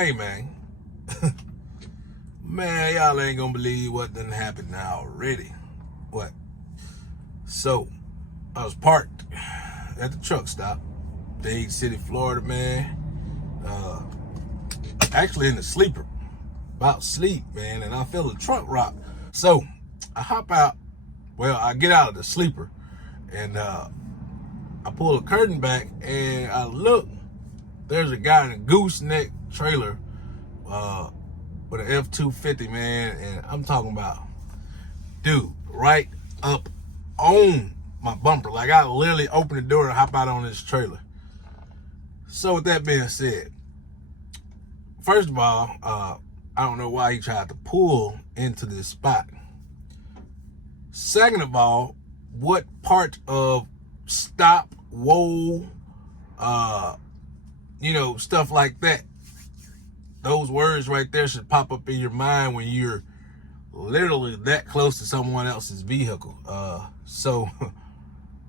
Hey, man. Man, y'all ain't gonna believe what done happened now already. What? So, I was parked at the truck stop, Dade City, Florida, man. Actually in the sleeper. About sleep, man, and I feel the truck rock. So, I hop out. Well, I get out of the sleeper, and I pull the curtain back, and I look. There's a guy in a gooseneck trailer with an F-250, man, and I'm talking about, dude, right up on my bumper. Like, I literally open the door and hop out on this trailer. So with that being said, first of all, I don't know why he tried to pull into this spot. Second of all, what part of stop, whoa, stuff like that, those words right there should pop up in your mind when you're literally that close to someone else's vehicle. So,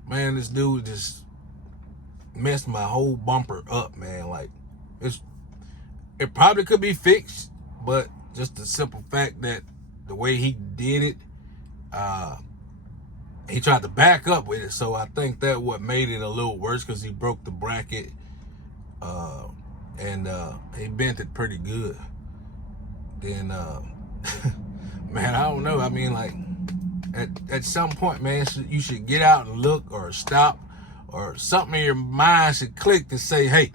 man, this dude just messed my whole bumper up, man. Like, it probably could be fixed, but just the simple fact that the way he did it, he tried to back up with it. So I think that what made it a little worse, because he broke the bracket, and he bent it pretty good. Then, man, I don't know. I mean, like, at some point, man, you should get out and look, or stop, or something in your mind should click to say, hey,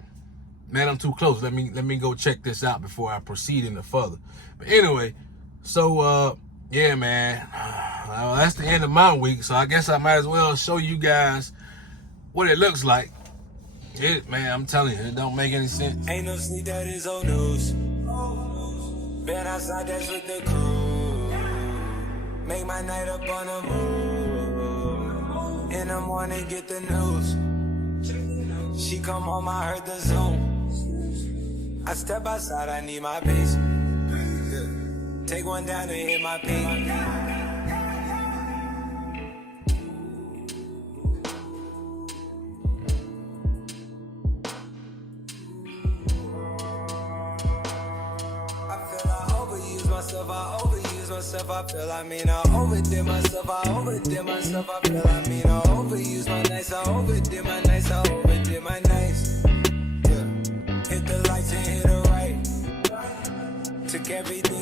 man, I'm too close. Let me go check this out before I proceed any further. But anyway, so yeah, man, that's the end of my week. So I guess I might as well show you guys what it looks like. Man, I'm telling you, it don't make any sense. Ain't no sleep, that is old news. Been outside, that's with the crew. Make my night up on the move. In the morning, get the news. She come home, I heard the Zoom. I step outside, I need my base. Take one down and hit my pink. I feel, I mean, I overdid myself, I feel, I mean, I overused my nights, I overdid my nights, yeah. Hit the lights and hit the right, took everything.